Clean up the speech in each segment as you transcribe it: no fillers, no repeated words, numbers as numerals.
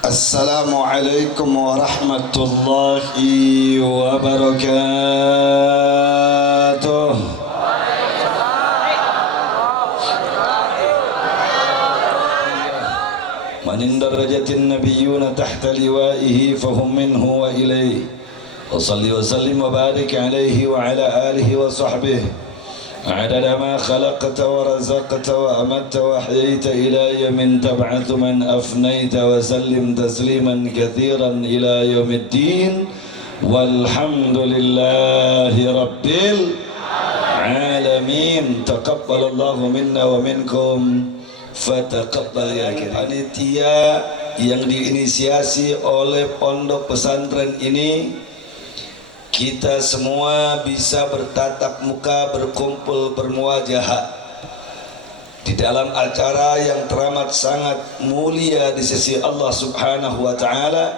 Assalamualaikum warahmatullahi wabarakatuh. Man indarajatin nabiyyuna tahta liwaihi fahum minhu wa ilayhi. Wa salli wa sallim wa barik alaihi wa ala alihi wa sahbihi عدد ما خلقت ورزقت وأمت وأحييت إلى يوم تبعث من أفنيت وسلم تسليما كثيرا إلى يوم الدين والحمد لله رب العالمين. تقبل الله منا ومنكم fataqabbal ya kirim. Panitia yang diinisiasi oleh pondok pesantren ini, kita semua bisa bertatap muka, berkumpul, bermuajahah di dalam acara yang teramat sangat mulia di sisi Allah Subhanahu wa Ta'ala,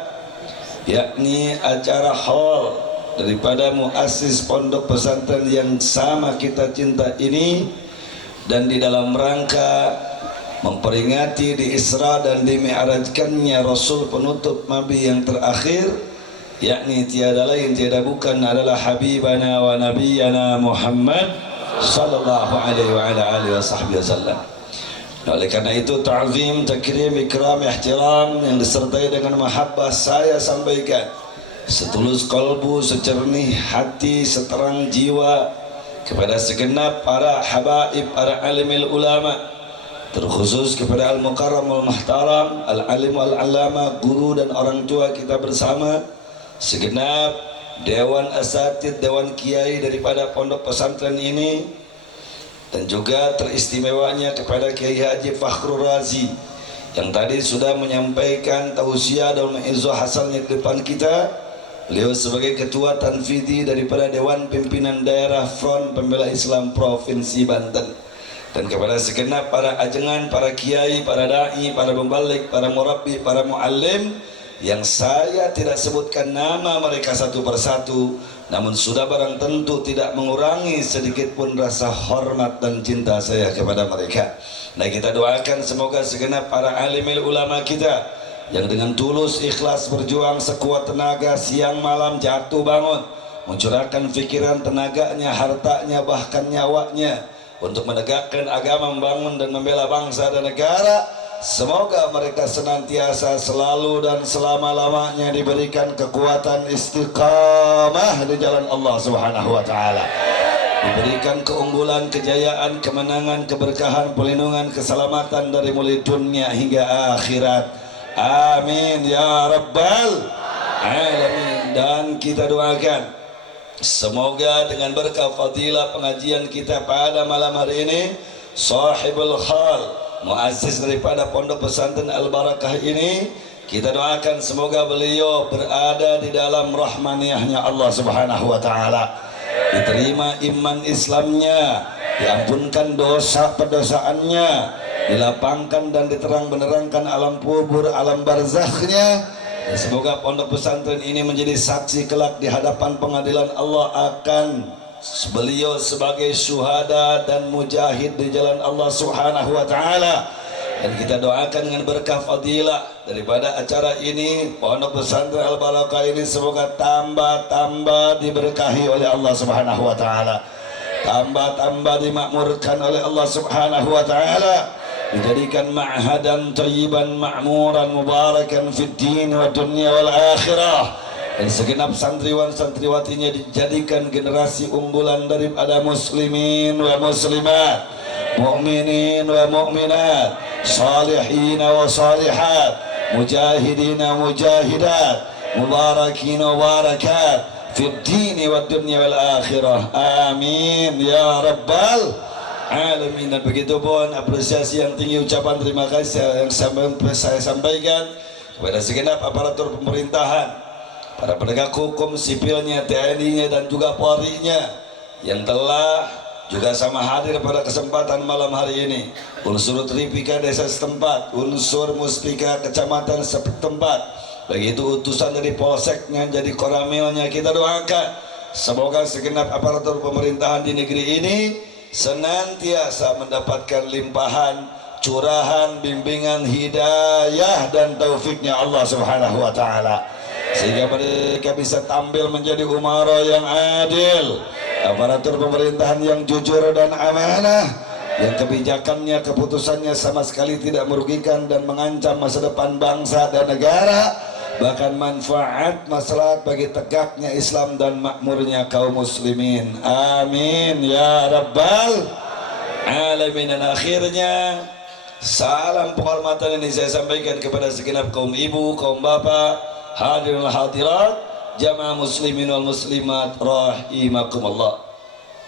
yakni acara haul daripada muassis pondok pesantren yang sama kita cinta ini, dan di dalam rangka memperingati di Isra dan di Mi'rajkannya Rasul penutup Nabi yang terakhir, yakni tiada lain tiada bukan adalah Habibana wa Nabiyana Muhammad sallallahu alaihi wa ala alihi wasallam. Oleh karena itu ta'zim, takrim, ikram, ihtiram yang disertai dengan mahabbah saya sampaikan setulus kalbu, secernih hati, seterang jiwa kepada segenap para habaib, para alimil ulama, terkhusus kepada al-mukarram wal-muhtaram, al-alim wal-allama, guru dan orang tua kita bersama, segenap dewan asatid, dewan kiai daripada pondok pesantren ini, dan juga teristimewanya kepada Kiai Haji Fakhrul Razi yang tadi sudah menyampaikan tausiah dan mengizzah hasannya di depan kita. Beliau sebagai ketua tanfidhi daripada Dewan Pimpinan Daerah Front Pembela Islam Provinsi Banten, dan kepada segenap para ajengan, para kiai, para dai, para pembalik, para murabbi, para muallim yang saya tidak sebutkan nama mereka satu persatu, namun sudah barang tentu tidak mengurangi sedikit pun rasa hormat dan cinta saya kepada mereka. Nah, kita doakan semoga segenap para alimil ulama kita yang dengan tulus ikhlas berjuang sekuat tenaga, siang malam jatuh bangun, mencurahkan pikiran, tenaganya, hartanya, bahkan nyawanya untuk menegakkan agama, membangun dan membela bangsa dan negara. Semoga mereka senantiasa selalu dan selama-lamanya diberikan kekuatan istiqamah di jalan Allah Subhanahu wa Ta'ala, diberikan keunggulan, kejayaan, kemenangan, keberkahan, perlindungan, keselamatan dari mulai dunia hingga akhirat. Amin ya rabbal alamin. Dan kita doakan semoga dengan berkah fadilah pengajian kita pada malam hari ini, sahibul khal, muassis daripada pondok pesantren Al-Barakah ini, kita doakan semoga beliau berada di dalam rahmaniyahnya Allah Subhanahu wa Ta'ala, diterima iman Islamnya, diampunkan dosa perdosaannya, dilapangkan dan diterang benerangkan alam kubur, alam barzakhnya, dan semoga pondok pesantren ini menjadi saksi kelak di hadapan pengadilan Allah akan beliau sebagai syuhada dan mujahid di jalan Allah Subhanahu wa Ta'ala. Dan kita doakan dengan berkah fadilah daripada acara ini, pondok pesantren Al-Barakah ini semoga tambah diberkahi oleh Allah Subhanahu wa Ta'ala, tambah dimakmurkan oleh Allah Subhanahu wa Ta'ala, dijadikan ma'hadan thayyiban ma'muran mubarakan fid din wa dunya wal akhirah, dan segenap santriwan santriwatinya dijadikan generasi unggulan daripada muslimin wa muslimat, mu'minin wa mu'minat, salihin wa salihat, mujahidin wa mujahidat, mubarakin wa barakat fid dini wa dunya wal akhirah. Amin ya rabbal alamin. Dan begitu pun apresiasi yang tinggi, ucapan terima kasih yang saya sampaikan kepada segenap aparatur pemerintahan, para penegak hukum sipilnya, TNI-nya dan juga Polri-nya yang telah juga sama hadir pada kesempatan malam hari ini, unsur Tripika desa setempat, unsur Muspika kecamatan setempat, begitu utusan dari polseknya, jadi koramilnya, kita doakan semoga segenap aparatur pemerintahan di negeri ini senantiasa mendapatkan limpahan curahan bimbingan hidayah dan taufiknya Allah Subhanahu wa taala, sehingga mereka bisa tampil menjadi umara yang adil, aparatur pemerintahan yang jujur dan amanah, yang kebijakannya, keputusannya sama sekali tidak merugikan dan mengancam masa depan bangsa dan negara, bahkan manfaat maslahat bagi tegaknya Islam dan makmurnya kaum muslimin. Amin ya rabbal alamin. Dan akhirnya salam penghormatan ini saya sampaikan kepada segenap kaum ibu, kaum bapak, hadirin hadirat, jamaah muslimin wal muslimat rahimakumullah.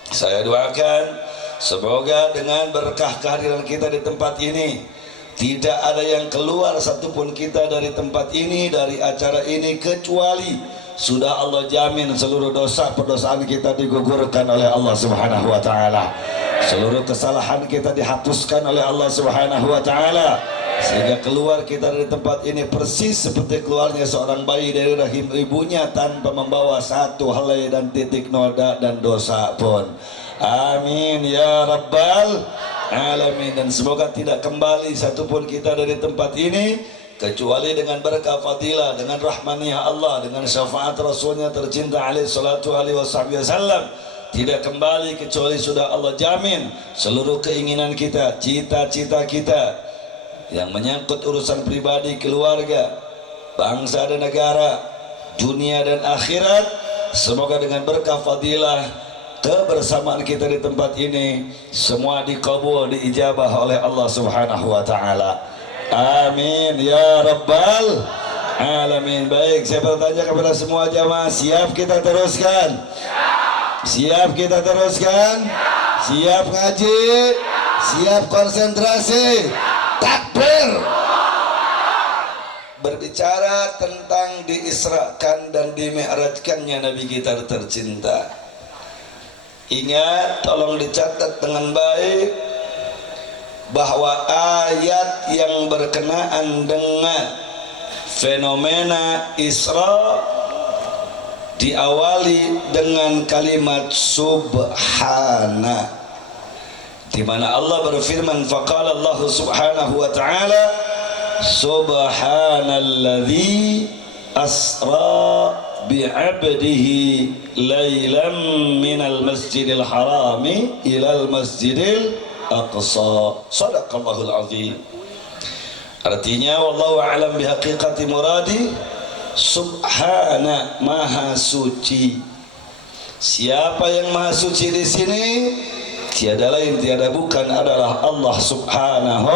Saya doakan semoga dengan berkah kehadiran kita di tempat ini, tidak ada yang keluar satupun kita dari tempat ini, dari acara ini, kecuali sudah Allah jamin seluruh dosa perdosaan kita digugurkan oleh Allah Subhanahu wa taala. Seluruh kesalahan kita dihapuskan oleh Allah Subhanahu wa taala, sehingga keluar kita dari tempat ini persis seperti keluarnya seorang bayi dari rahim ibunya tanpa membawa satu helai dan titik noda dan dosa pun. Amin ya rabbal alamin. Dan semoga tidak kembali satupun kita dari tempat ini kecuali dengan berkah fadilah, dengan rahmaniyah Allah, dengan syafaat Rasulnya tercinta alaihi salatu alaihi wasallam, tidak kembali kecuali sudah Allah jamin seluruh keinginan kita, cita-cita kita yang menyangkut urusan pribadi, keluarga, bangsa dan negara, dunia dan akhirat, semoga dengan berkah fadilah kebersamaan kita di tempat ini semua dikabul, diijabah oleh Allah Subhanahu wa taala. Amin ya rabbal alamin. Baik, saya bertanya kepada semua jamaah, siap kita teruskan? Siap kita teruskan? Siap ngaji? Siap konsentrasi? Takbir! Berbicara tentang diisrakan dan dimi'rajkannya Nabi kita tercinta, ingat, tolong dicatat dengan baik bahwa ayat yang berkenaan dengan fenomena Isra diawali dengan kalimat subhana, di mana Allah berfirman, faqala Allah subhanahu wa ta'ala subhanalladzi asra bi'abdihi laylan minal masjidil harami ilal masjidil aqsa. Sadaqallahul azim. Artinya, wallahu a'lam bihaqiqati muradi, subhana, maha suci. Siapa yang maha suci di sini? Tiada lain, tiada bukan adalah Allah Subhanahu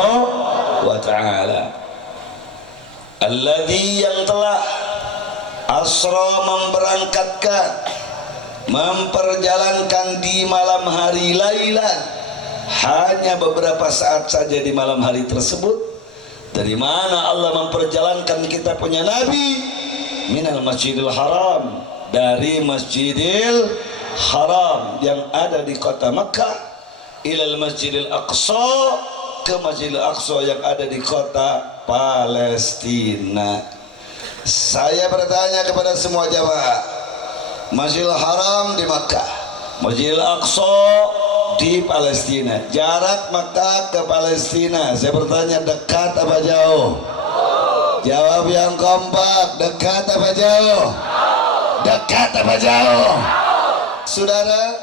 wa ta'ala. Alladzi, yang telah asra, memberangkatkan, memperjalankan di malam hari lailan, hanya beberapa saat saja di malam hari tersebut. Dari mana Allah memperjalankan kita punya Nabi? Minal masjidil haram, dari masjidil haram yang ada di kota Makkah, ilal masjidil aqsa, ke masjidil aqsa yang ada di kota Palestina. Saya bertanya kepada semua jamaah, masjidil haram di Makkah, masjidil aqsa di Palestina, jarak Makkah ke Palestina, saya bertanya, dekat apa jauh? Jawab yang kompak, dekat apa jauh? Dekat apa jauh? Saudara,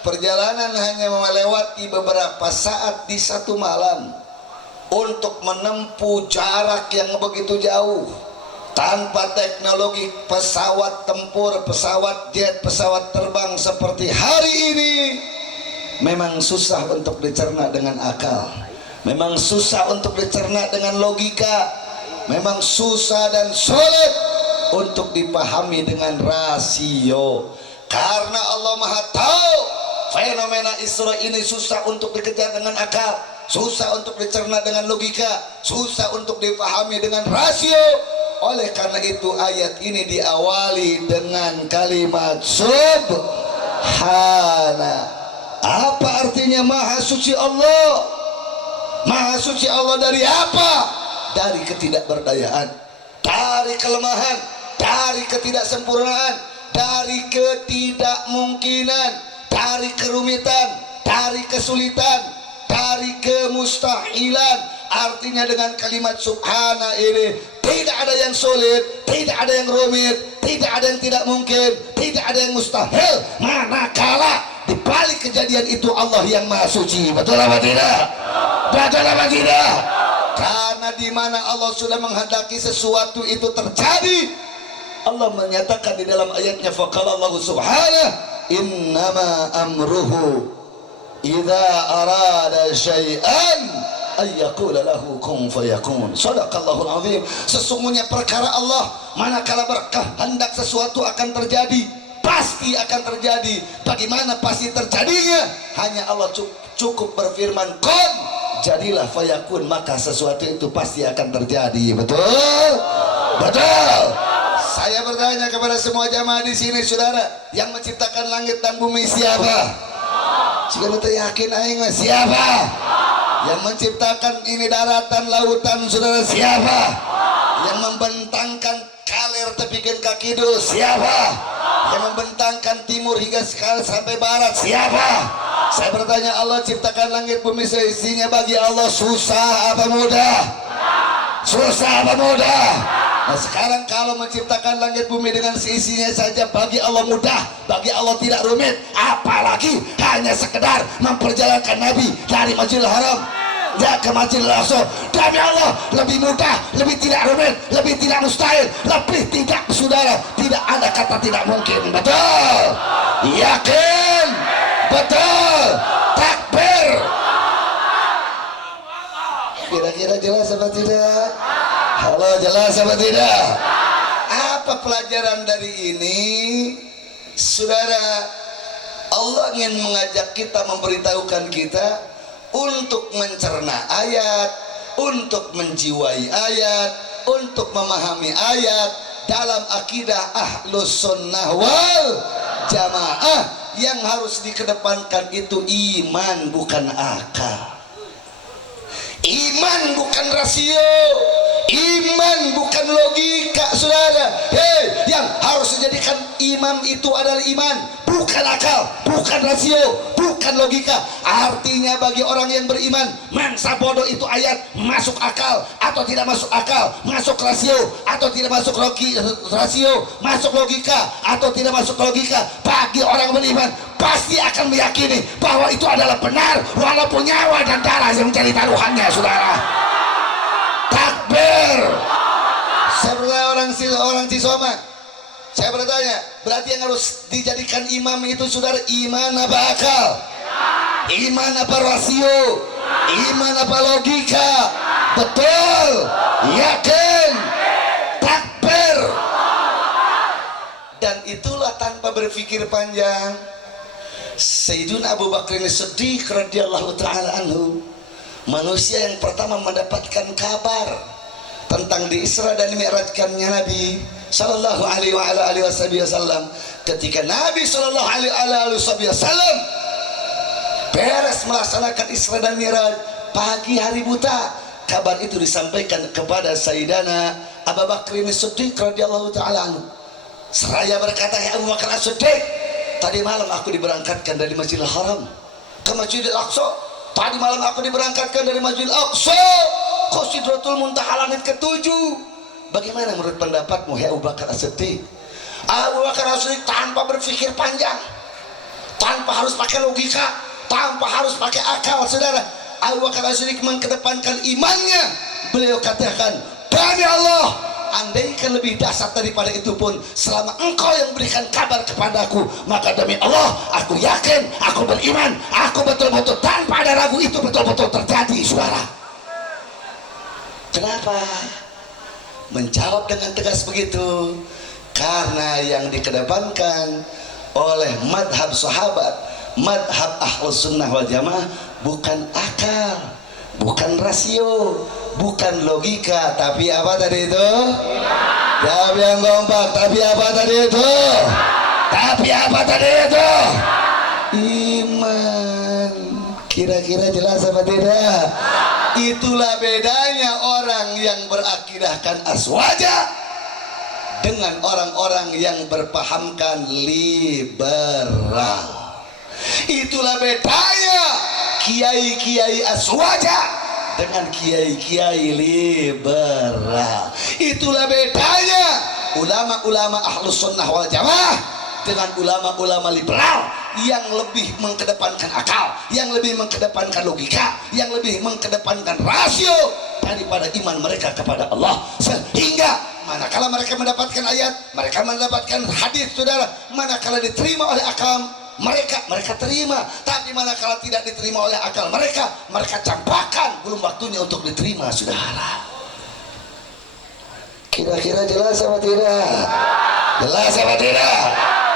perjalanan hanya melewati beberapa saat di satu malam untuk menempuh jarak yang begitu jauh tanpa teknologi pesawat tempur, pesawat jet, pesawat terbang seperti hari ini. Memang susah untuk dicerna dengan akal, memang susah untuk dicerna dengan logika, memang susah dan sulit untuk dipahami dengan rasio. Karena Allah Maha tahu fenomena Isra ini susah untuk dikejar dengan akal, susah untuk dicerna dengan logika, susah untuk dipahami dengan rasio. Oleh karena itu ayat ini diawali dengan kalimat subhana. Apa artinya maha suci Allah? Maha suci Allah dari apa? Dari ketidakberdayaan, dari kelemahan, dari ketidaksempurnaan, dari ketidakmungkinan, dari kerumitan, dari kesulitan, dari kemustahilan. Artinya dengan kalimat subhana ini tidak ada yang sulit, tidak ada yang rumit, tidak ada yang tidak mungkin, tidak ada yang mustahil, manakala di balik kejadian itu Allah yang maha suci. Betul apa tidak? Betul apa tidak? Karena di mana Allah sudah menghendaki sesuatu itu terjadi, Allah menyatakan di dalam ayatnya, faqala Allah subhanahu innama amruhu idza arada syai'an ayyaqula lahu kun fayakun. Shadaqallahul azim. Sesungguhnya perkara Allah manakala berkehendak sesuatu akan terjadi, pasti akan terjadi. Bagaimana pasti terjadinya? Hanya Allah cukup berfirman kun, jadilah, fayakun, maka sesuatu itu pasti akan terjadi. Betul? Betul. Saya bertanya kepada semua jamaah di sini, saudara, yang menciptakan langit dan bumi siapa? Jika kita yakin aing siapa? Yang menciptakan ini daratan, lautan, saudara, siapa? Yang membentangkan kaler tepikan kaki dulu, siapa? Yang membentangkan timur hingga sekarang sampai barat, siapa? Saya bertanya, Allah ciptakan langit bumi seisinya, bagi Allah susah apa mudah? Susah apa mudah? Nah sekarang kalau menciptakan langit bumi dengan seisinya saja bagi Allah mudah, bagi Allah tidak rumit, apalagi hanya sekedar memperjalankan Nabi dari Masjidil Haram ya ke Masjidil Aqsa. Demi Allah, lebih mudah, lebih tidak rumit, lebih tidak mustahil, lebih tidak, saudara, tidak ada kata tidak mungkin. Betul? Yakin? Betul? Takbir? Kira-kira jelas apa tidak? Halo, jelas apa tidak? Apa pelajaran dari ini? Saudara, Allah ingin mengajak kita, memberitahukan kita untuk mencerna ayat, untuk menjiwai ayat, untuk memahami ayat dalam akidah Ahlus Sunnah wal Jamaah. Yang harus dikedepankan itu iman, bukan akal. Iman bukan rasio, iman bukan logika, saudara. Hei, yang harus dijadikan imam itu adalah iman, bukan akal, bukan rasio, bukan logika. Artinya bagi orang yang beriman, mangsa bodoh itu ayat masuk akal atau tidak masuk akal, masuk rasio atau tidak masuk rasio, masuk logika atau tidak masuk logika. Bagi orang beriman pasti akan meyakini bahwa itu adalah benar, walaupun nyawa dan darah yang menjadi taruhannya, saudara. Takbir. Saya bertanya orang Cisoma, saya bertanya, berarti yang harus dijadikan imam itu, saudara, iman apa akal? Iman apa rasio? Iman apa logika? Betul? Yakin? Takbir. Dan itulah tanpa berpikir panjang, Sayyiduna Abu Bakar As-Siddiq radhiyallahu ta'ala anhu, manusia yang pertama mendapatkan kabar tentang di Isra dan Mi'rajkannya Nabi sallallahu alaihi wasallam. Ketika Nabi sallallahu alaihi wasallam beres melaksanakan Isra dan Mi'raj pagi hari buta, kabar itu disampaikan kepada Sayyidina Abu Bakar As-Siddiq radhiyallahu ta'ala anhu. Seraya berkata, ya Abu Bakar As-Siddiq, tadi malam aku diberangkatkan dari Masjidil Haram ke Masjidil Aqsa. Tadi malam aku diberangkatkan dari Masjidil Aqsa ke Sidratul Muntaha, langit ke-7. Bagaimana menurut pendapatmu, ya Abu Bakar As-Siddiq? Abu Bakar As-Siddiq tanpa berpikir panjang, tanpa harus pakai logika, tanpa harus pakai akal, saudara, Abu Bakar As-Siddiq mengedepankan imannya. Beliau katakan, demi Allah, andaikan lebih dahsyat daripada itu pun, selama engkau yang berikan kabar kepadaku, maka demi Allah aku yakin, aku beriman, aku betul-betul tanpa ada ragu itu betul-betul terjadi, saudara. Kenapa menjawab dengan tegas begitu? Karena yang dikedepankan oleh madhab sahabat, madhab Ahlus Sunnah wal Jamaah, bukan akal, bukan rasio, bukan logika, tapi apa tadi itu? Jawab yang kompak. Tapi apa tadi itu? Tapi apa tadi itu? Iman. Kira-kira jelas apa tidak? Itulah bedanya orang yang berakidahkan aswaja dengan orang-orang yang berpahamkan liberal. Itulah bedanya kiai-kiai aswaja dengan kiai-kiai liberal. Itulah bedanya ulama-ulama ahlus sunnah wal jamaah dengan ulama-ulama liberal yang lebih mengedepankan akal, yang lebih mengedepankan logika, yang lebih mengedepankan rasio daripada iman mereka kepada Allah. Sehingga manakala mereka mendapatkan ayat, mereka mendapatkan hadis, saudara, manakala diterima oleh akal mereka terima, tapi manakala tidak diterima oleh akal mereka campakkan, belum waktunya untuk diterima, saudara. Kira-kira jelas apa tidak? Jelas apa tidak?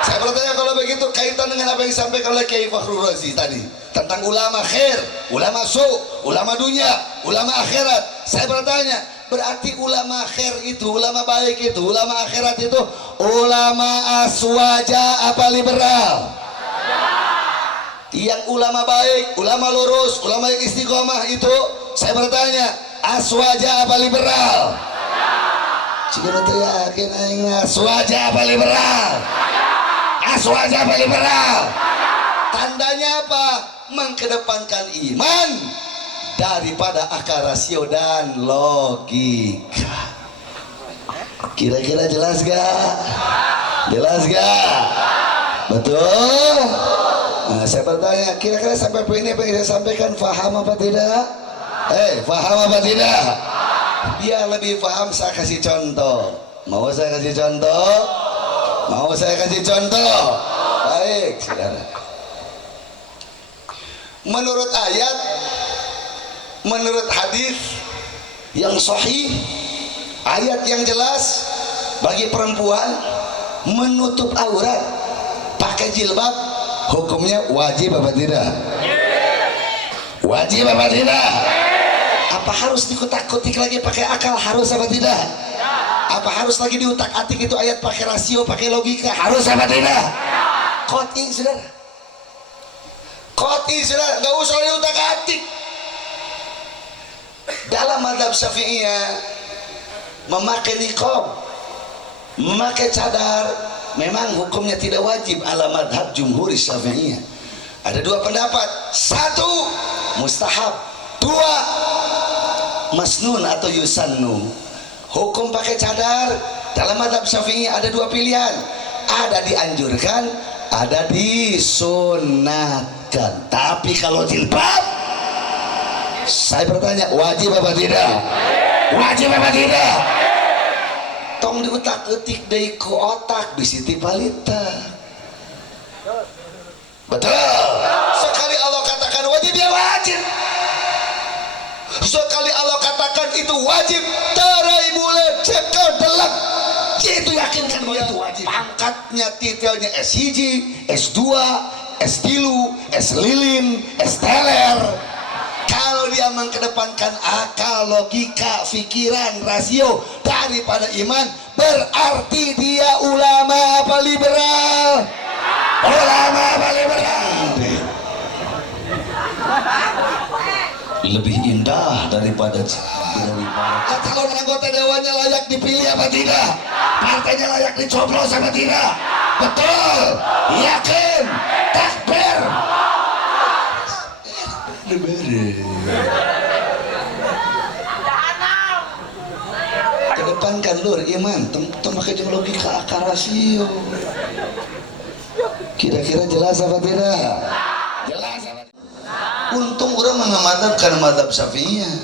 Saya bertanya, kalau begitu kaitan dengan apa yang disampaikan oleh Kiai Fakhrul Razi tadi tentang ulama khair, ulama su, ulama dunia, ulama akhirat. Saya bertanya, berarti ulama khair itu, ulama baik itu, ulama akhirat itu ulama aswaja apa liberal? Yang ulama baik, ulama lurus, ulama yang istiqomah itu, saya bertanya, aswaja apa liberal? Jika teriakin aing aswaja apa liberal? Aswaja apa liberal? Tandanya apa? Mengedepankan iman daripada akal rasio dan logika. Kira-kira jelas gak? Jelas gak? Betul? Nah, saya bertanya, kira-kira sampai poin ini apa yang saya sampaikan paham apa tidak? Paham apa tidak? Biar lebih paham saya kasih contoh. Mau saya kasih contoh? Mau saya kasih contoh? Baik, saudara. Menurut ayat, menurut hadis yang sahih, ayat yang jelas, bagi perempuan menutup aurat pakai jilbab hukumnya wajib apa tidak? Wajib apa tidak? Apa harus dikutak-kutik lagi pakai akal? Harus apa tidak? Apa harus lagi diutak-atik itu ayat pakai rasio, pakai logika? Harus apa tidak? Qot'i, saudara. Qot'i, saudara, nggak usah diutak-atik. Dalam mazhab Syafi'iyah, memakai niqab, memakai cadar memang hukumnya tidak wajib ala madhab jumhuri Syafi'iyah. Ada dua pendapat. Satu, mustahab. Dua, masnun atau yusannu. Hukum pakai cadar dalam madhab Syafi'iyah ada dua pilihan. Ada dianjurkan, ada disunatkan. Tapi kalau jilbab, saya bertanya, wajib apa tidak? Wajib apa tidak? Tong diutak-utik dari ku otak bisiti balita. Betul. Sekali Allah katakan wajib, ya wajib. Sekali Allah katakan itu wajib, terai mulai cekel delak, itu yakinkan bahwa itu wajib. Pangkatnya titelnya S1, S2, S3, S lilin, S teler. Kalau dia mengedepankan akal, logika, pikiran, rasio daripada iman, berarti dia ulama apa liberal? Ulama apa liberal? Lebih indah daripada calon anggota dewannya layak dipilih apa tidak? Partainya layak dicoblos apa tidak? Betul? Yakin? Takbir? Kedepankan lur iman, pakai logika akal rasio. Kira-kira jelas apa tidak? Jelas apa? Untung orang mengamanatkan madhab Syafi'iyah.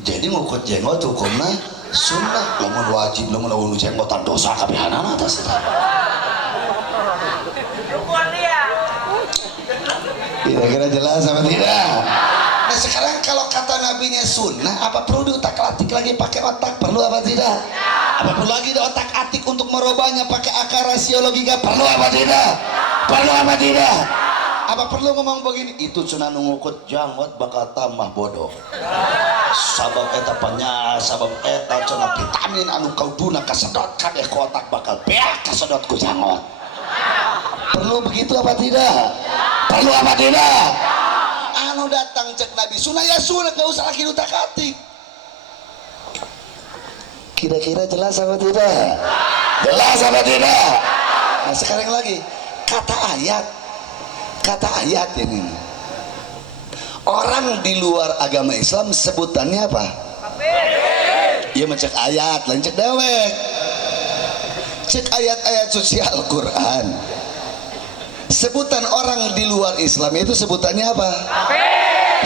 Jadi ngukut jenggot hukumnya sunnah. Lamun wajib, lamun unu jenggotan dosa kabihanan atas. Kira-kira jelas apa tidak? Nah sekarang kalau kata nabinya sunnah, apa perlu diutak-atik lagi pakai otak? Perlu apa tidak? Apa perlu lagi diotak-atik untuk merubahnya pakai akal rasio logika? Perlu apa tidak? Perlu apa tidak? Apa perlu ngomong begini? Itu cuna ngukut janggot bakal tambah bodoh. Sabab eta panya, sabab eta cuna vitamin anu kauduna kasedot kabeh ku otak bakal beak kasedot ku janggot. Perlu begitu apa tidak? Perlu apa tidak? Anu datang cek Nabi sunah ya sunah, gak usah lagi utak-atik. Kira-kira jelas apa tidak? Jelas apa tidak? Nah sekarang lagi kata ayat ini, orang di luar agama Islam sebutannya apa? Iya mencek ayat lain cek dewek, cek ayat-ayat suci Al-Quran. Sebutan orang di luar Islam itu sebutannya apa?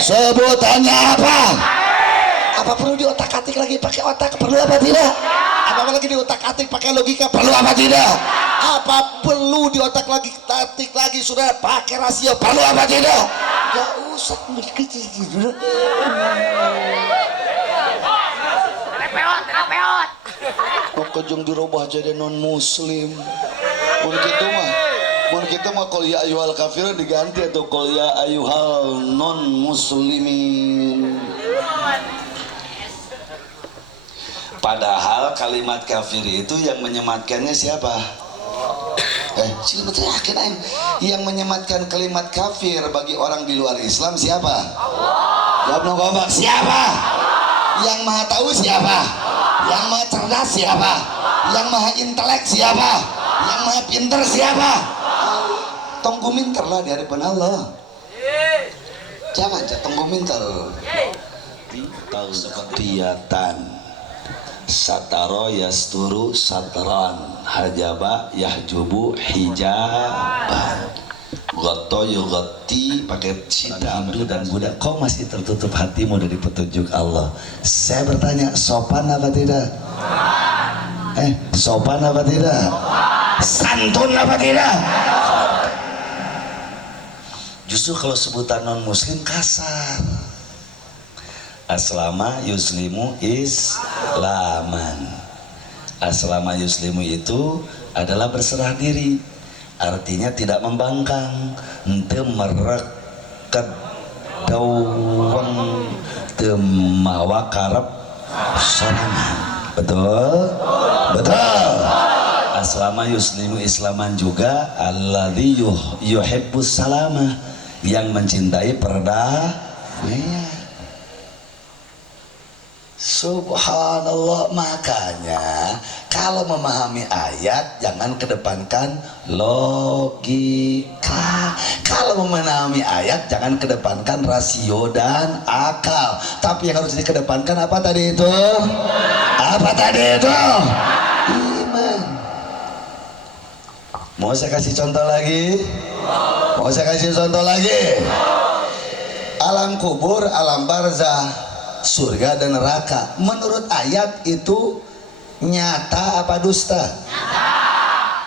Sebutannya apa? Apa perlu diotak-atik lagi pakai otak? Perlu apa tidak? Apa lagi diotak-atik pakai logika? Perlu apa tidak? Apa perlu diotak-atik lagi sudah pakai rasio? Perlu apa tidak? Gak usah kecil-kecil. Terapeut. Kejung dirubah jadi non muslim. Mun kita mah qul ya ayyuhal kafirun diganti atau qul ya ayyuhal non muslimin. Padahal kalimat kafir itu yang menyematkannya siapa? Sini betul yakin aing. Yang menyematkan kalimat kafir bagi orang di luar Islam siapa? Jawab no gombak, siapa? Yang maha tahu siapa? Yang maha cerdas siapa? Yang maha intelek siapa? Yang maha pinter siapa? Tong guminter lah di hadapan Allah. Jangan tong guminter. Tahu sepertiatan. Sataro yasturu satran, hajaba yahjubu hijaban, goto yugoti pakai cinta Hindu dan Buddha. Kau masih tertutup hatimu dari petunjuk Allah? Saya bertanya, sopan apa tidak? Sopan apa tidak? Santun apa tidak? Justru kalau sebutan non muslim kasar. Aslama yuslimu islaman. Aslama yuslimu itu adalah berserah diri, artinya tidak membangkang, henteu mereket dawang, teu mawa karep sorangan. Betul? Betul. Aslama yuslimu islaman juga alladzi yuhibbus salamah, yang mencintai perdamaian. Subhanallah. Makanya kalau memahami ayat jangan kedepankan logika. Kalau memahami ayat jangan kedepankan rasio dan akal. Tapi yang harus dikedepankan apa tadi itu? Apa tadi itu? Iman. Mau saya kasih contoh lagi? Mau saya kasih contoh lagi? Alam kubur, alam barzah, surga dan neraka, menurut ayat itu nyata apa dusta? Nyata.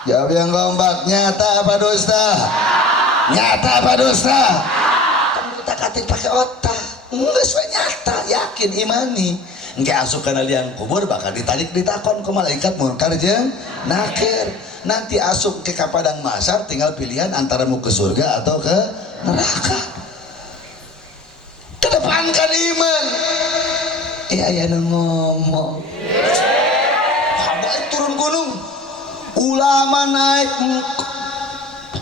Jawab yang gombak, nyata apa dusta? Nyata apa dusta? Kamu tak-atik pakai otak, enggak sesuai nyata, yakin imani. Enggak asup kana liang kubur bakal ditarik ditakon ke malaikat munkar jeung nakir. Nanti asup ke padang mahsyar tinggal pilihan antara mau ke surga atau ke neraka. Kedepankan iman. Ayah ngomong turun gunung, ulama naik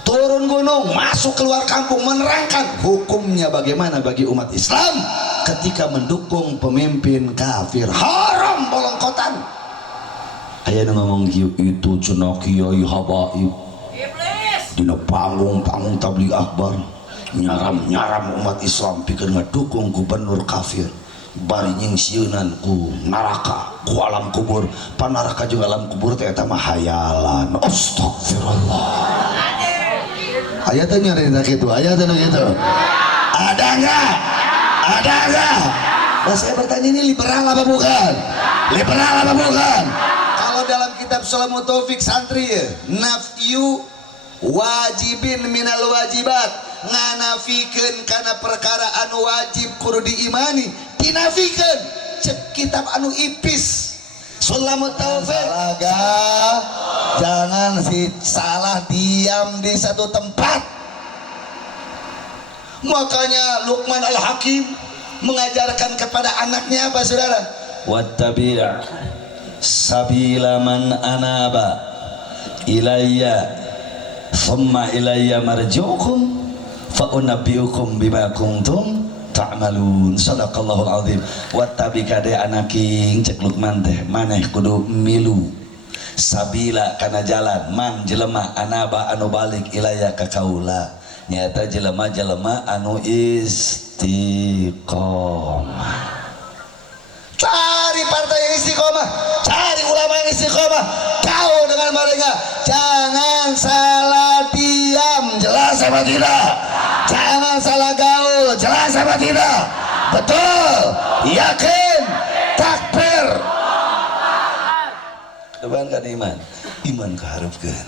turun gunung, masuk keluar kampung, menerangkan hukumnya bagaimana bagi umat Islam ketika mendukung pemimpin kafir, haram bolongkotan. Ayah ngomong itu cenah kiai habaib dina panggung tabligh akbar nyaram umat Islam pikeun ngadukung gubernur kafir. Bari nyingsieunan ku neraka, ku alam kubur. Panaraka jeung alam kubur teh eta mah hayalan. Astagfirullah. Aya teh nyarita kitu, aya teh kitu. Ada enggak? Ada enggak? Nah, saya bertanya, ini liberal apa bukan? Liberal apa bukan? Kalau dalam kitab Salamut Taufik santri ya, nafyu wajibin minal wajibat, nganafikeun kana perkara anu wajib kudu diimani, dinafikeun cek kitab anu ipis Salamut Taufik. Jangan salah diam di satu tempat. Makanya Luqman Al-Hakim mengajarkan kepada anaknya apa saudara? Wattabi' sabila man anaba ilayya thumma ilayya marji'ukum fa unabbi'ukum bima kuntum ta'malun. Sadaqallahul azim. Wattabi kade anaking cek Luqman teh maneh kudu milu sabila kana jalan man jelema anaba anu balik ilayya ka kaula nyata jelema-jelema anu istiqomah. Cari partai yang istiqomah, cari ulama yang istiqomah. Kau dengan mereka jangan salah diam, jelas apa tidak? Jangan salah gaul, jelas apa tidak? Betul, yakin, takbir. Depan kan iman keharapkan.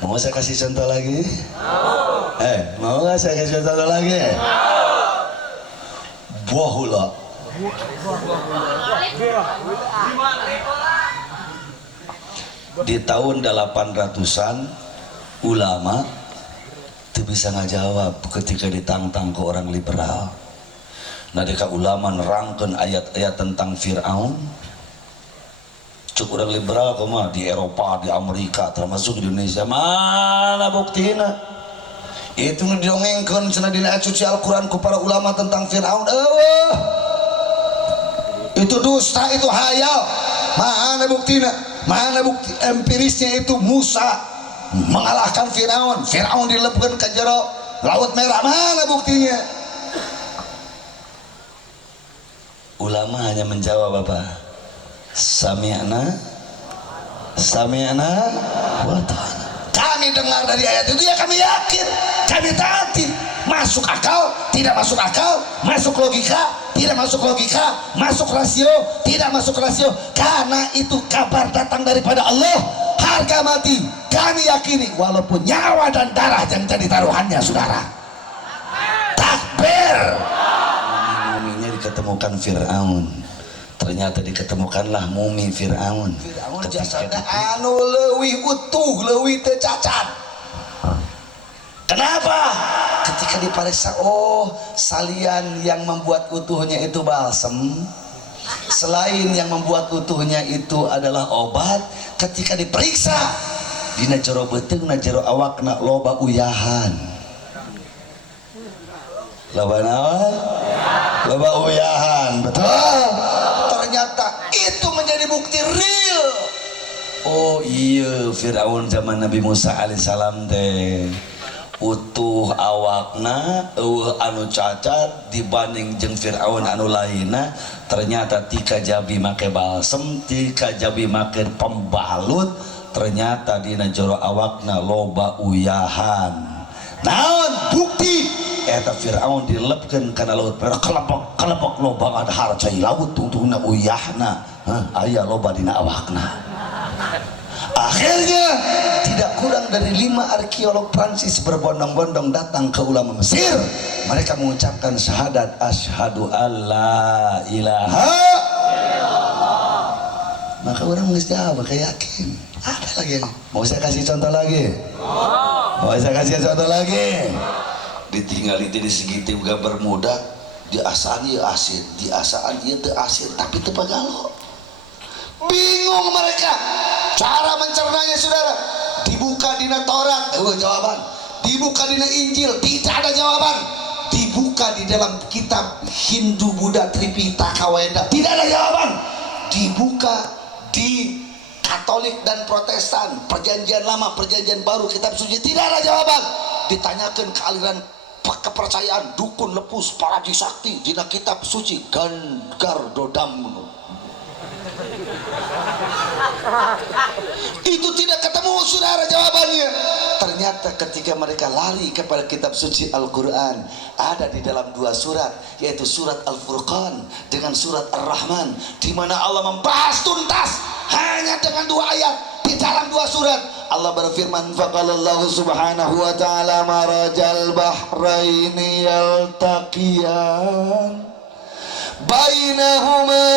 Mau saya kasih contoh lagi? Mau nggak saya kasih contoh lagi? Buah hula. Di tahun 800-an ulama itu bisa ngajawab ketika ditantang ke orang liberal. Nah, deka ulama nerangkan ayat-ayat tentang Fir'aun. Cuk orang liberal kemah di Eropa, di Amerika, termasuk di Indonesia. Mana buktinya? Itu didongengkan cenah dina suci Al-Qur'an ku para ulama tentang Fir'aun. Itu dusta, itu hayal. Mana buktinya? Mana bukti empirisnya? Itu Musa mengalahkan Fir'aun. Fir'aun dilepkeun ke jero Laut Merah. Mana buktinya? Ulama hanya menjawab apa? Sami'na wa ta'ana. Kami dengar dari ayat itu, ya kami yakin, kami taati. Masuk akal, tidak masuk akal, masuk logika, tidak masuk logika, masuk rasio, tidak masuk rasio. Karena itu kabar datang daripada Allah, harga mati kami yakini, walaupun nyawa dan darah yang jadi taruhannya, saudara. Takbir. Muminya diketemukan Fir'aun. Ternyata diketemukanlah mumi Fir'aun. Fir'aun jasadnya anu leuwih utuh, leuwih teu cacat. Kenapa? Ketika diperiksa, oh salian yang membuat utuhnya itu balsem, selain yang membuat utuhnya itu adalah obat. Ketika diperiksa, dina jero beuteung na jero awakna loba uyahan. Loba naon? Loba uyahan, betul. Ternyata itu menjadi bukti real. Oh iya, Fir'aun zaman Nabi Musa alaihissalam teh utuh awakna anu cacat dibanding jeung Fir'aun anu lainna. Ternyata tika jabi make balsem, tika jabi make pembalut, ternyata dina jero awakna loba uyahan. Naon bukti? Eta Fir'aun dilepkeun kana laut merah, kelepok loba ada cai laut tungtungna uyahna, aya loba dina awakna. Akhirnya tidak kurang dari 5 arkeolog Prancis berbondong-bondong datang ke ulama Mesir. Mereka mengucapkan syahadat asyhadu alla ilaha illallah. Maka orang menjawab kayak yakin. Ada lagi yang mau saya kasih contoh lagi? Mau saya kasih contoh lagi? Ditinggal itu di segitu gambar muda, diasaan ieu asin, diasaan ieu teu asin, tapi teu pagalo. Bingung mereka cara mencernanya, saudara. Dibuka dina Taurat, jawaban. Dibuka dina Injil, tidak ada jawaban. Dibuka di dalam kitab Hindu Buddha Tripitaka Weda, tidak ada jawaban. Dibuka di Katolik dan Protestan, Perjanjian Lama, Perjanjian Baru, kitab suci, tidak ada jawaban. Ditanyakan ke aliran kepercayaan dukun lepus paraji sakti dina kitab suci Ganggar Dodam, itu tidak ketemu, saudara, jawabannya. Ternyata ketika mereka lari kepada kitab suci Al-Quran, ada di dalam 2 surat, yaitu surat Al-Furqan dengan surat Ar-Rahman, di mana Allah membahas tuntas hanya dengan 2 ayat di dalam 2 surat. Allah berfirman, faqalallahu subhanahu wa ta'ala marajal bahraini yaltaqiyan bainahuma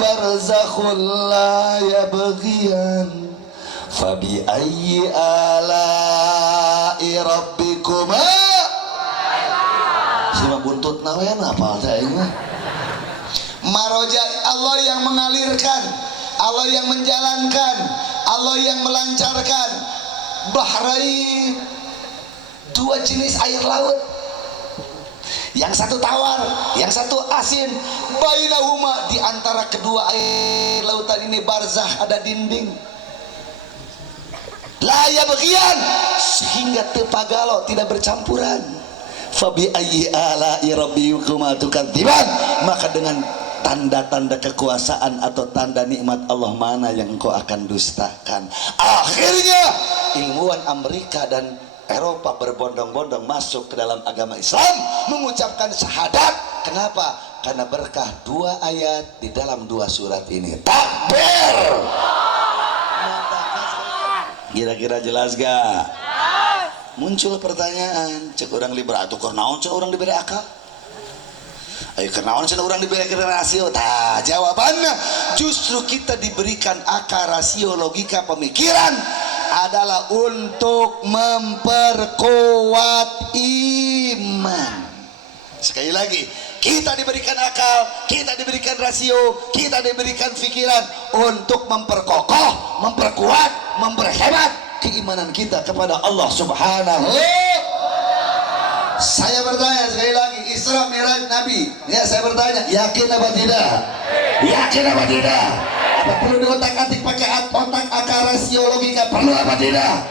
barzakhul la yabghiyan fabi ayyi ala'i rabbikuma. Sima buntut nawen apa teh mah? Maroja, Allah yang mengalirkan, Allah yang menjalankan, Allah yang melancarkan. Bahrain, 2 jenis air laut, yang satu tawar, yang satu asin. Bainahuma, di antara kedua air lautan ini barzah, ada dinding. la bagian, sehingga tepagalo tidak bercampuran. Fabi ayyi ala'i rabbikuma tukadziban, maka dengan tanda-tanda kekuasaan atau tanda nikmat Allah mana yang engkau akan dustakan. Akhirnya ilmuwan Amerika dan Eropa berbondong-bondong masuk ke dalam agama Islam, mengucapkan syahadat. Kenapa? Karena berkah 2 ayat di dalam 2 surat ini. Takbir. Kira-kira jelas gak? Muncul pertanyaan, cek orang liberal atau kurnaon cek orang diberi akal? Ayo kurnaon cek orang diberi rasio? Tah, jawabannya justru kita diberikan akal, rasio, logika, pemikiran adalah untuk memperkuat iman. Sekali lagi, kita diberikan akal, kita diberikan rasio, kita diberikan pikiran untuk memperkokoh, memperkuat, memperhebat keimanan kita kepada Allah Subhanahu. Saya bertanya sekali lagi, Isra Mi'raj Nabi, ya saya bertanya, yakin apa tidak? Yakin apa tidak? Apa perlu diotak-atik pakai otak, akal, rasio, logika? Perlu apa tidak?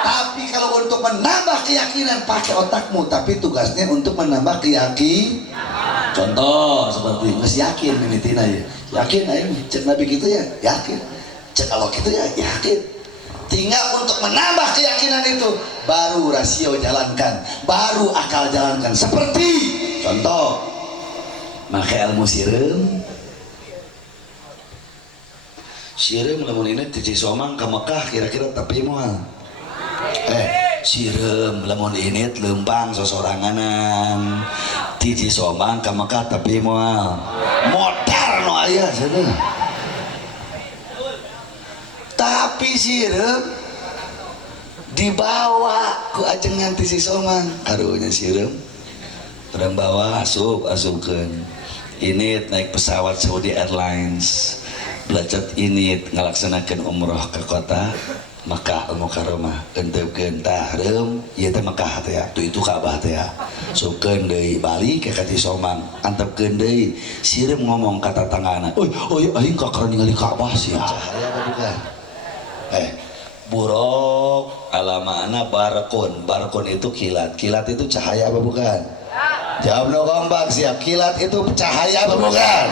Tapi kalau untuk menambah keyakinan pakai otakmu, tapi tugasnya untuk menambah keyakinan. Contoh seperti nges yakin ini tina ya, yakin ayo cek Nabi gitu ya, yakin. Cek Allah gitu ya, yakin. Tinggal untuk menambah keyakinan itu baru rasio jalankan, baru akal jalankan. Seperti contoh make ilmu sireum. Sireum lamun ini ti Cisomang ka Mekah kira-kira tapi moal. Sireum lamun ini lempang sosoranganan. Ti Cisomang ka Mekah tapi moal. Modar no aya cenah. Tapi sireum dibawa ku ajengan ti Cisomang, karunya sireum orang bawa asupkeun ini naik pesawat Saudi Airlines belajar ini ngalaksanakan umroh ke kota Makkah Al-Mukarramah enteupkeun tah reum ieu teh Makkah teh ya tuh itu Ka'bah teh ya supkeun deui balik ke Cisomang antepkeun deui sireum ngomong kata tanggana euy aing ka ningali Ka'bah sia cahaya apa bukan buruk alamana barkun itu kilat itu cahaya apa bukan? Jawab no kompak siap, kilat itu cahaya apa bukan?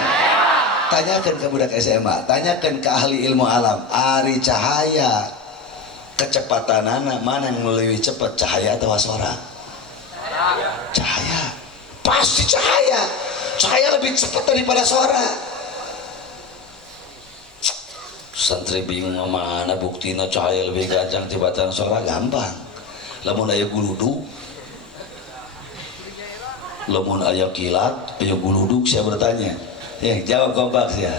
Tanyakan ke budak SMA, tanyakan ke ahli ilmu alam, ari cahaya kecepatanana mana yang lebih cepat, cahaya atau suara? Cahaya, pasti cahaya lebih cepat daripada suara. Santri bingung mana buktinya cahaya lebih gancang tibatan suara. Gampang, lamun aya guluduk, lamun aya kilat, aya guluduk. Saya bertanya, ya jawab kompak ya,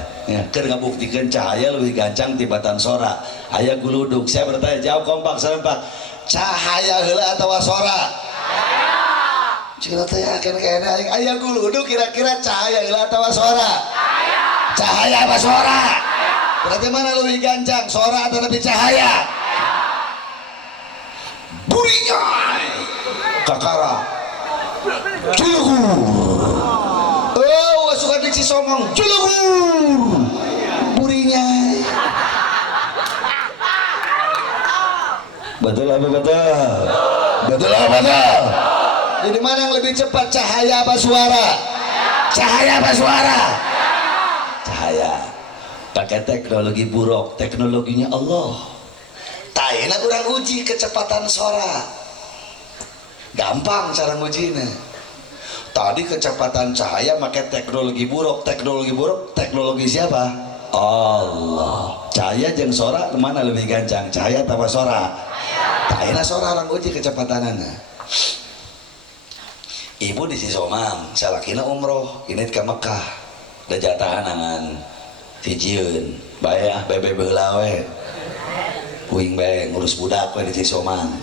keur ngabuktikan cahaya lebih gancang tibatan suara. Aya guluduk, saya bertanya, jawab kompak serempak, cahaya heula atawa suara? Cila teh akan kayaknya aya guluduk, kira-kira cahaya heula atawa suara? Cahaya apa suara? Berarti mana lebih gancang, suara atau lebih cahaya? Burinyai kakara culugur suka di Cisomong culugur burinyai. Betul apa betul? Betul apa betul? Jadi mana yang lebih cepat, cahaya apa suara? Cahaya apa suara? Cahaya. Pakai teknologi buruk, teknologinya Allah. Tayana kurang uji kecepatan suara. Gampang cara ngujinya. Tadi kecepatan cahaya pakai teknologi buruk, teknologi siapa? Allah. Cahaya jeung suara mana lebih gancang? Cahaya atau suara? Tayana suara orang uji kecepatanana. Ibu di Cisomang, salakina umroh, ini ke Mekah. Da jatahan angan Fijieun, bayah bebe beula we. Puing bae ngurus budak we di Cisomang.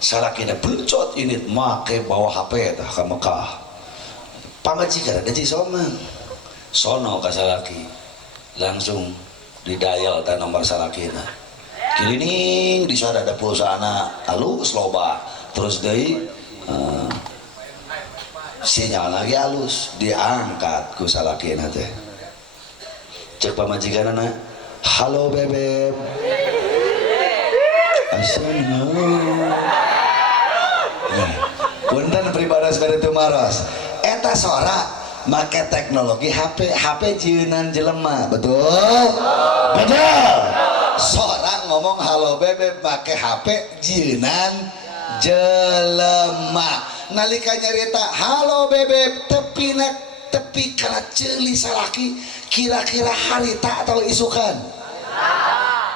Salakina belecot ini make bawa HP tah ka Mekah. Pamajikan ada Cisomang. Sono ka salaki. Langsung didayal teh nomor salakina. Kilining di sana ada pulsana halus loba. Terus deui sinyal lagi halus diangkat ku salakina teh. Cek pamajikanana, halo bebek, punten pribadi spiritu maros eta sora make teknologi HP jieunan jelema betul sora ngomong halo bebek make HP jieunan jelema nalika nyarita halo bebek tepi kana ceuli salaki kira-kira harita atau isukan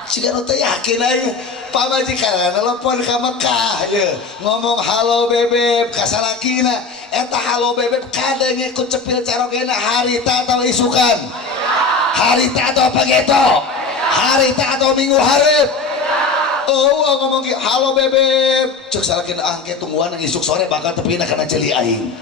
jika nu teh yakin aing pamajikan telepon ka Mekah ya ngomong halo bebek ka salakina eta halo bebek kadenge ku cepil carogena harita atau isukan harita atau apa gitu harita atau minggu hareup oh ngomong halo bebek cek salakina angke tungguan isuk sore bakal tepina kana ceuli aing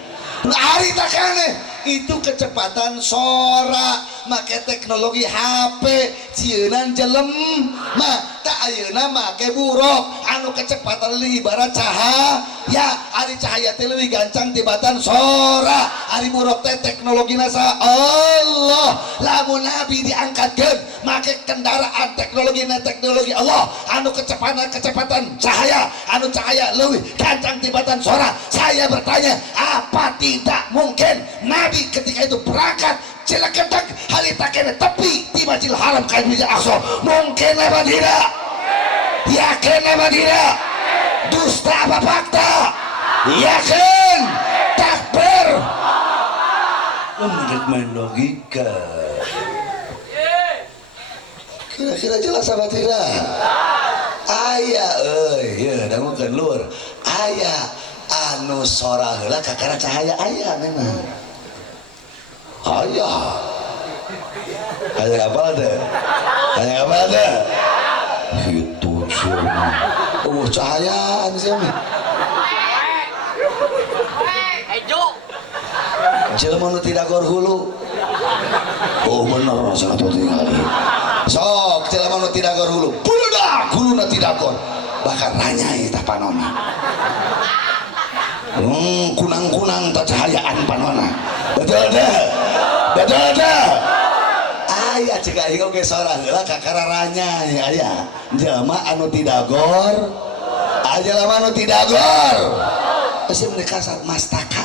harita kene itu kecepatan sora make teknologi HP cieunan jelema tak ayeuna make buruk anu kecepatan ibarat cahaya ari cahaya teh leuwih gancang tibatan sora ari buruk teh teknologina sa Allah lamun nabi diangkatkeun make kendaraan teknologi Allah anu kecepatan cahaya anu cahaya leuwih gancang tibatan sora saya bertanya apa tidak mungkin nabi ketika itu berangkat cilekedak harita kene tepi di Masjidil Haram ka Masjidil Aqsa mungkin apa tidak yakin apa tidak dusta apa fakta yakin takbir menurut main logika kira-kira jelas apa tidak aya ya dangukeun lur aya anu sora heula kakara cahaya aya memang ayah apa ada itu siapa cahayaan siapa jelema nu tidak gor hulu oh bener satu tinggal sok jelema nu tidak gor hulu budak huluna tidak gor bahkan ranyai tah panonna kunang-kunang tak cahayaan panona betul dah aya cek aing oge sora heula kakara ranyai aya jelema anu tidak gor jelema anu tidak gor pasti mereka mastaka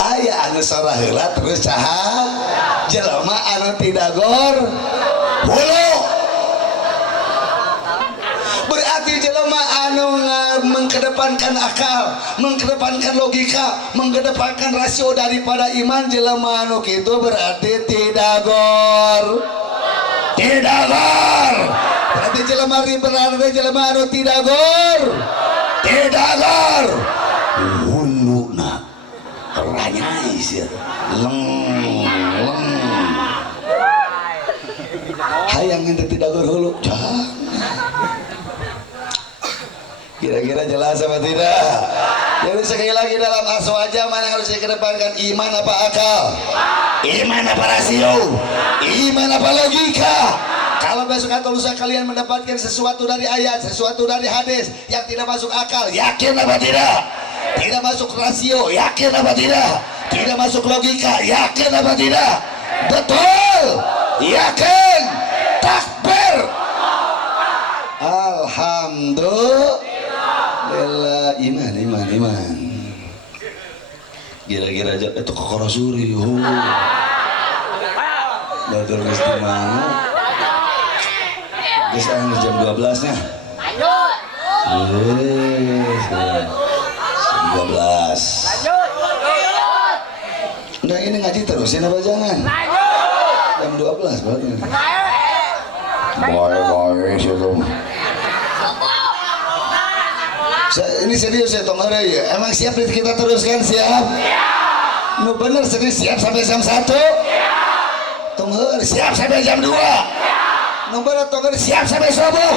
aya anu sora heula terus cahaya jelema anu tidak gor hulu berarti jelema anu mengedepankan akal, mengedepankan logika, mengedepankan rasio daripada iman jelema anu kitu berarti tidak gor. Berarti jelema anu tidak gor. Huluna ranyai sia. Leng. Hayang ente tidak gor hulu. Kira-kira jelas apa tidak? Jadi sekali lagi dalam aswaja mana yang harus dikedepankan, iman apa akal? Iman apa rasio? Iman apa logika? Kalau besok atau lusa kalian mendapatkan sesuatu dari ayat, sesuatu dari hadis yang tidak masuk akal, yakin apa tidak? Tidak masuk rasio, yakin apa tidak? Tidak masuk logika, yakin apa tidak? Betul, yakin, takbir. Alhamdulillah. Iman kira-kira aja itu kokoro suri batur geus di mana geus jam 12 nya jam 12 nah ini ngaji terusin apa jangan jam 12 berarti boleh sih ini serius ya Tong Hore ya? Emang siap kita teruskan? Siap? Nu bener serius siap sampai jam 1? Tong Hore siap sampai jam 2? Nu bener Tong Hore siap sampai subuh?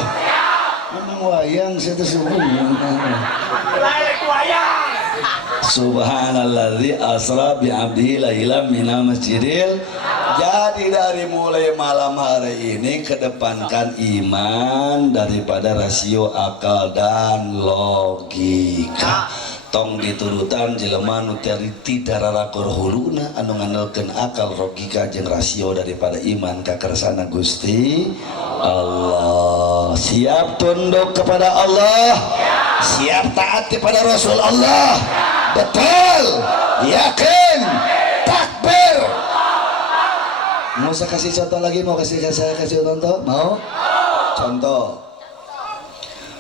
Memang wayang saya tuh subuh Subhanalladzi asra bi'abdihi lailan minal masjidil. Jadi dari mulai malam hari ini kedepankan iman daripada rasio akal dan logika. Tong diturutan jelema nu tidak rarakur huluna anu ngandalkeun akal logika jeung rasio daripada iman ka kersana Gusti Allah. Siap tunduk kepada Allah, siap taat kepada Rasul Allah. Betul, yakin, takbir. Mau saya kasih contoh lagi? Mau saya kasih contoh? Mau?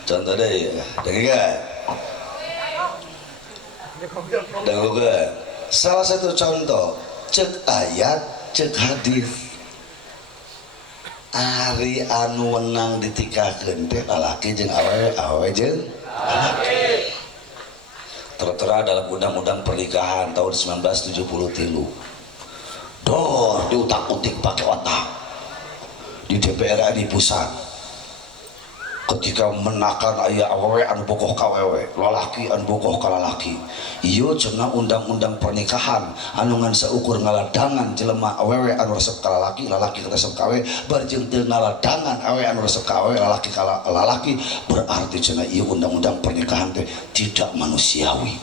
Contoh deh, dengar. Salah satu contoh, cek ayat, cek hadis. Ari anu wenang ditikahkeun teh lalaki jeung awewe jeung lalaki. Tertera dalam undang-undang pernikahan tahun 1973. Dor diutak-utik pakai otak di DPR di pusat. Ketika menakan aya awewe anu bogoh ka awewe, lalaki anu bogoh ka lalaki. Ieu cenah undang-undang pernikahan anu ngan saukur ngaladangan jelema awewe anu resep ka lalaki, lalaki resep ka awewe, barjeng teu ngaladangan awewe anu resep ka awewe, lalaki ka lalaki, berarti cenah ieu undang-undang pernikahan teh tidak manusiawi.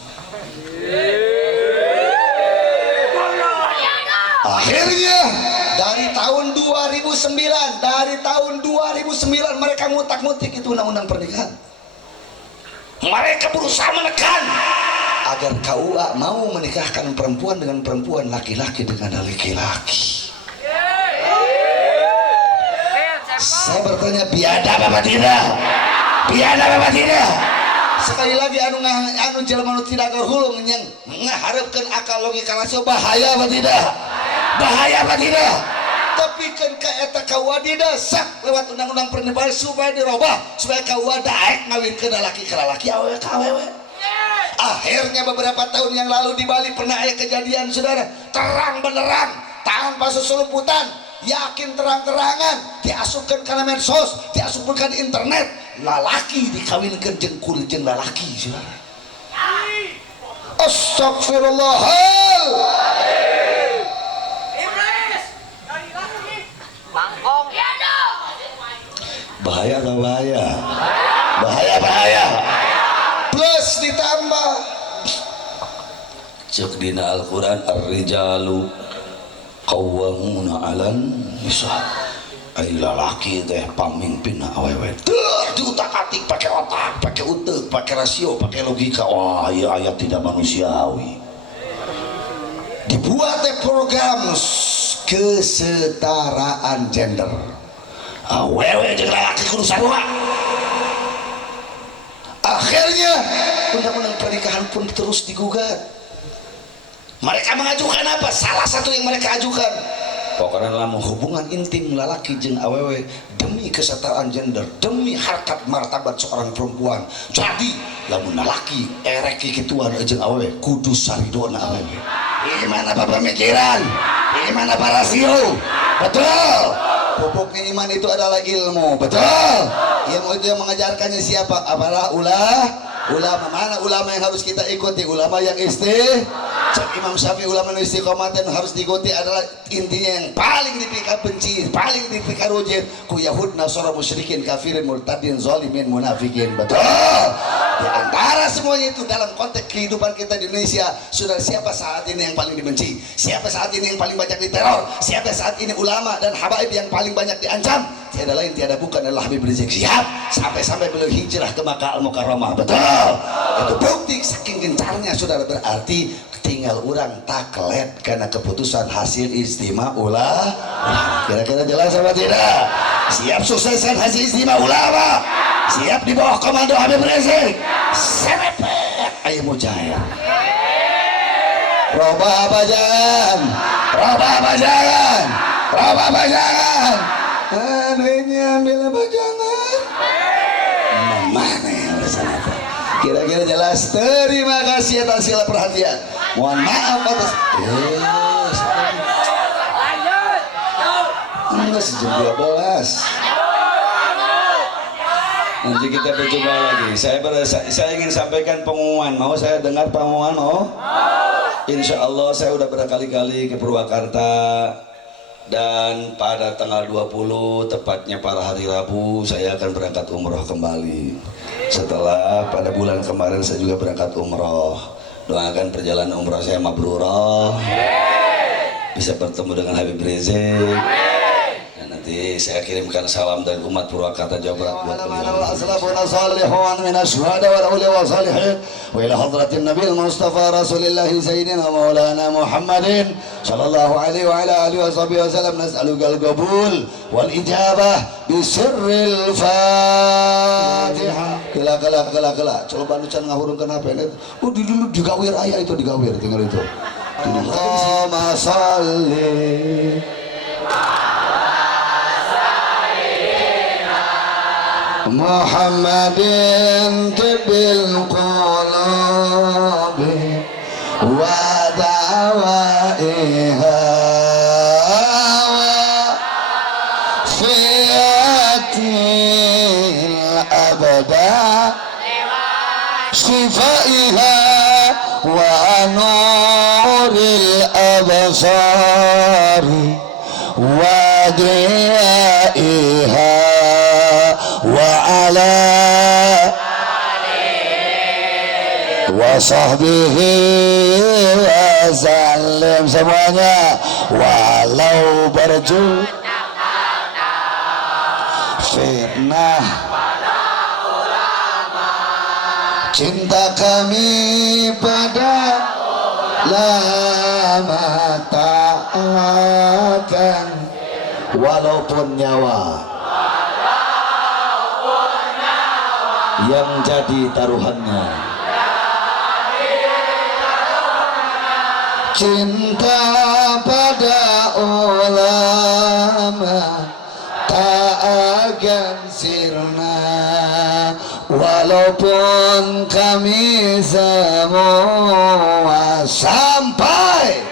Akhirnya dari tahun 2009 mereka ngutak-ngutik itu undang-undang pernikahan. Mereka berusaha menekan agar KUA mau menikahkan perempuan dengan perempuan, laki-laki dengan laki-laki. Saya bertanya, biadab apa tidak? Biadab apa tidak? Sekali lagi anu jelema nu tidak gahulung yang ngaharepkeun akal logika rasio, bahaya apa tidak? Bahaya apa tidak? Tapi kan kaeta KUA didesak lewat undang-undang pernikahan supaya dirubah, supaya KUA daek ngawinkeun laki ke laki, awewe ke awewe. Akhirnya beberapa tahun yang lalu di Bali pernah ada kejadian, saudara, terang benerang tanpa seselumputan, yakin terang-terangan diasupkan ke medsos, diasupkan internet, lalaki dikawinkeun jeung kuring jeung lalaki, saudara. Astagfirullah. Bahaya atau bahaya? Bahaya. Plus ditambah cek dina Al-Quran, ar-rijalu qawwamuna 'alan nisa. Ai lalaki teh pamimpin awewe. Diutak-atik pakai otak, pakai utek, pakai rasio, pakai logika. Wah, iya ayat tidak manusiawi. Dibuat program kesetaraan gender. Awewe jeung lalaki kudu sarua. Akhirnya undang-undang pernikahan pun terus digugat. Mereka mengajukan apa? Salah satu yang mereka ajukan, pokoknya dalam hubungan intim lalaki jeung awewe demi kesetaraan gender, demi harkat martabat seorang perempuan. Jadi lamun lalaki erek kikituan jeung awewe kudu saridona awewe. Gimana Bapak pemikiran? Gimana Pak rasio? Betul. Pupuknya iman itu adalah ilmu, betul. Ilmu itu yang mengajarkannya siapa? Apalah ulama. Mana ulama yang harus kita ikuti? Ulama yang cek Imam Syafi'i, ulama yang istiqomah dan harus diikuti adalah intinya yang paling dipikir benci, paling dipikir rujit ku Yahud, Nasara, musyrikin, kafirin, murtadin, zalimin, munafikin. Betul. Di antara semuanya itu dalam konteks kehidupan kita di Indonesia, saudara, siapa saat ini yang paling dibenci? Siapa saat ini yang paling banyak diteror? Siapa saat ini ulama dan habaib yang paling banyak diancam? Tiada lain tiada bukan adalah Habib Rizik Syihab, sampai beliau hijrah ke Makkah Al-Mukarramah. Betul. Itu bukti saking gencarnya, saudara. Berarti tinggal orang taklet karena keputusan hasil istimewa ulama. Kira-kira jelas apa tidak? Siap sukseskan hasil istimewa ulama, siap di bawah komando Habib Rizik. Serepet ayo mujahid. Robah apa jangan? Robah apa jangan? Robah apa jangan? Adanya ambil apa jangan? Mana yang bersama? Kira-kira jelas. Terima kasih atas segala perhatian. Mohon maaf atas enggak sejam 12. Nanti kita berjumpa lagi. Saya ingin sampaikan pengumuman. Mau saya dengar pengumuman? Mau? Insya Allah saya udah berkali-kali ke Purwakarta. Dan pada tanggal 20 tepatnya pada hari Rabu saya akan berangkat umroh kembali. Setelah pada bulan kemarin saya juga berangkat umroh. Doakan perjalanan umroh saya mabrurah, bisa bertemu dengan Habib Rizik, dan nanti saya kirimkan salam dari umat Purwakarta Jawa Barat buat beliau. Aslafuna salihun min asyhada wal awliya wa salihin wa ila hadratin nabil mustafa rasulillah sayyidina maulana Muhammadin sallallahu alaihi wa ala alihi wa sahbihi wasallam nas'aluka al-qabul wal ijabah bi sirril Fatihah. Kala coba nucan ngahurungkeun HP net. Dulu digawir aya itu digawir tinggal itu. Allahumma shalli Muhammadin tibil qulubi wa dawaiha wa fiyatil abada shifaiha wa nuril absari wa diyaiha وعلى وصحبه وسلم semuanya walau berjuang fitnah cinta kami pada lama tak akan walaupun nyawa yang jadi taruhannya cinta pada ulama tak akan sirna walaupun kami semua sampai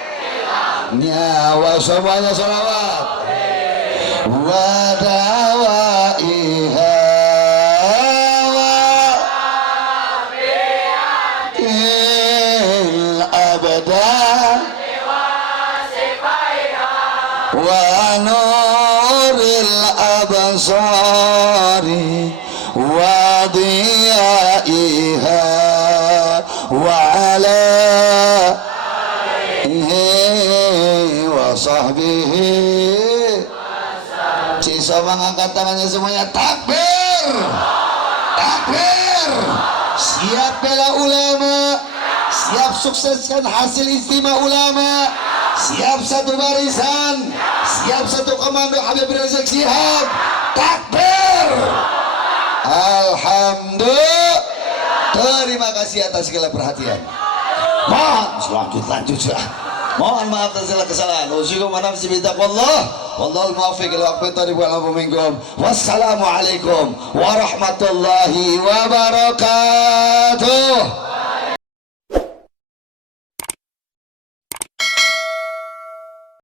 nyawa semuanya salawat wadawaiha wa nuril absari wa diyaiha wa ala wa sahbihi. Sisa mengangkat tangannya semuanya, takbir takbir, siap bela ulama, siap sukseskan hasil istimewa ulama, siap satu barisan, siap satu komando Habib Rizik Syihab, takbir. Alhamdulillah. Terima kasih atas segala perhatian. Mohon lanjut sudah. Mohon maaf atas segala kesalahan. Usyukur manaf sibitaqallah. Wallahul muwaffiq ila aqwamit minkum. Wassalamualaikum warahmatullahi wabarakatuh.